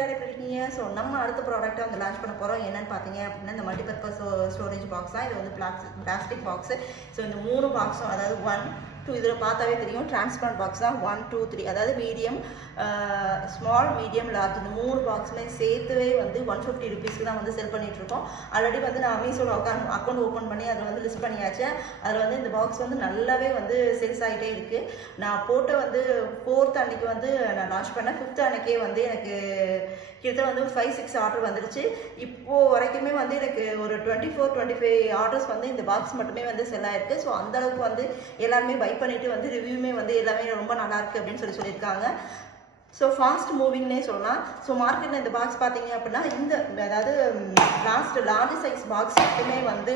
எல்லாரும் எப்படி இருக்கீங்க? ஸோ நம்ம அடுத்த ப்ராடக்ட்டை வந்து லான்ச் பண்ண போகிறோம். என்னென்னு பார்த்தீங்க அப்படின்னா இந்த மல்டிபர்பஸ் ஸ்டோரேஜ் பாக்ஸ் தான். இது வந்து பிளாஸ்டிக் பாக்ஸு. ஸோ இந்த 3 பாக்ஸும் அதாவது 1, 2 இதில் பார்த்தாவே தெரியும் டிரான்ஸ்பரண்ட் பாக்ஸ் தான். 1, 2, 3 அதாவது மீடியம், ஸ்மால், மீடியம், லார்ஜ் இந்த 3 பாக்ஸுமே சேர்த்துவே வந்து 150 ருபீஸ்க்கு தான் வந்து செல் பண்ணிகிட்ருக்கோம். ஆல்ரெடி வந்து நான் அமேசான் அக்கௌண்ட் ஓப்பன் பண்ணி அதில் வந்து லிஸ்ட் பண்ணியாச்சு. அதில் வந்து இந்த பாக்ஸ் வந்து நல்லாவே வந்து சேல்ஸ் ஆகிட்டே இருக்குது. நான் போட்ட வந்து 4th அன்னைக்கு வந்து நான் லான்ச் பண்ணேன். 5th அன்னைக்கே வந்து எனக்கு கிட்டத்தட்ட வந்து 5-6 ஆர்டர் வந்துருச்சு. இப்போது வரைக்குமே வந்து எனக்கு ஒரு 24-25 ஆர்டர்ஸ் வந்து இந்த பாக்ஸ் மட்டுமே வந்து செல் ஆயிருக்கு. ஸோ அந்தளவுக்கு வந்து எல்லாருமே பை பண்ணிட்டு வந்து ரிவ்யூமே வந்து எல்லாமே ரொம்ப நல்லாயிருக்கு அப்படின்னு சொல்லியிருக்காங்க. ஸோ ஃபாஸ்ட் மூவிங்னே சொல்லலாம். ஸோ மார்க்கெட்டில் இந்த பாக்ஸ் பார்த்தீங்க அப்படின்னா இந்த அதாவது லார்ஜ் சைஸ் பாக்ஸ் மட்டுமே வந்து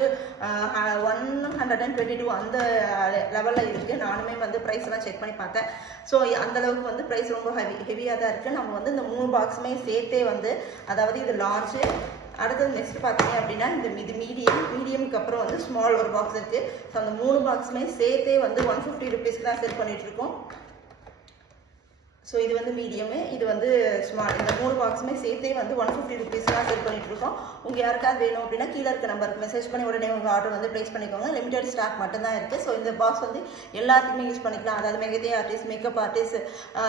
122 அந்த லெவலில் இருக்குது. நானுமே வந்து ப்ரைஸ் எல்லாம் செக் பண்ணி பார்த்தேன். ஸோ அந்தளவுக்கு வந்து ப்ரைஸ் ரொம்ப ஹெவியாக தான் இருக்குது. நம்ம வந்து இந்த 3 பாக்ஸுமே சேர்த்தே வந்து அதாவது இது லார்ஜு, அடுத்தது நெக்ஸ்ட் பார்த்தீங்க அப்படின்னா இது மீடியமுக்கு அப்புறம் வந்து ஸ்மால் ஒரு பாக்ஸ் இருக்குது. ஸோ அந்த 3 பாக்ஸுமே சேர்த்தே வந்து 150 ருபீஸ்க்கு தான் செல் பண்ணிகிட்ருக்கோம். ஸோ இது வந்து மீடியமு, இது வந்து ஸ்மால். இந்த 3 பாக்ஸுமே சேர்த்தே வந்து 150 ருபீஸ் தான் செல் பண்ணிகிட்ருக்கோம். உங்கள் யாருக்காவது வேணும் அப்படின்னா கீழே இருக்க நம்பருக்கு மெசேஜ் பண்ணி உடனே உங்கள் ஆர்டர் வந்து ப்ளேஸ் பண்ணிக்கோங்க. லிமிடெட் ஸ்டாக் மட்டும்தான் இருக்குது. ஸோ இந்த பாக்ஸ் வந்து எல்லாத்துக்குமே யூஸ் பண்ணிக்கலாம். அதாவது மெஹந்தி ஆர்டிஸ்ட், மேக்கப் ஆர்டிஸ்ட்,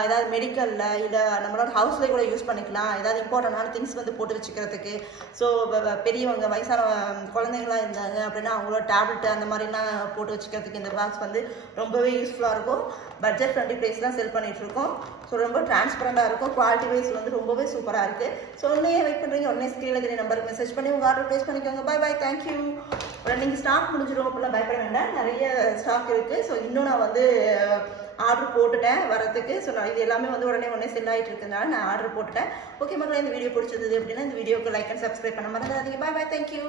ஏதாவது மெடிக்கலில் இல்லை நம்மளோட ஹவுஸ்லேயே கூட யூஸ் பண்ணிக்கலாம். ஏதாவது இம்பார்ட்டண்டான திங்ஸ் வந்து போட்டு வச்சுக்கிறதுக்கு. ஸோ பெரியவங்க வயசான குழந்தைங்களாம் இருந்தாங்க அப்படின்னா அவங்களோட டேப்லெட் அந்த மாதிரிலாம் போட்டு வச்சுக்கிறதுக்கு இந்த பாக்ஸ் வந்து ரொம்பவே யூஸ்ஃபுல்லாக இருக்கும். பட்ஜெட் ஃப்ரெண்ட்லி ப்ரைஸ் தான் செல் பண்ணிகிட்ருக்கோம். ஸோ ரொம்ப டிரான்ஸ்பரண்டாக இருக்கும். குவாலிட்டி வைஸ் வந்து ரொம்பவே சூப்பராக இருக்குது. ஸோ உடனே வெயிட் பண்ணுறீங்க, உடனே ஸ்க்ரீனில் தெரிய நம்பருக்கு மெசேஜ் பண்ணி உங்கள் ஆர்டர் ப்ளேஸ் பண்ணிக்கோங்க. பாய், தேங்க்யூ. உடனே நீங்கள் ஸ்டாக் முடிஞ்சிடும் அப்படிலாம் பயப்பட வேண்டாம், நிறைய ஸ்டாக் இருக்குது. ஸோ இன்னும் நான் வந்து ஆர்டர் போட்டுட்டேன் வரதுக்கு. ஸோ நான் இது எல்லாமே வந்து உடனே செல் ஆகிட்டு இருக்கிறதுனால நான் ஆர்டர் போட்டுட்டேன். ஓகே மக்களே, இந்த வீடியோ பிடிச்சிருந்தது அப்படின்னா இந்த வீடியோக்கு லைக் அண்ட் சப்ஸ்கிரைப் பண்ண மறந்துடாதீங்க. பாய், தேங்க்யூ.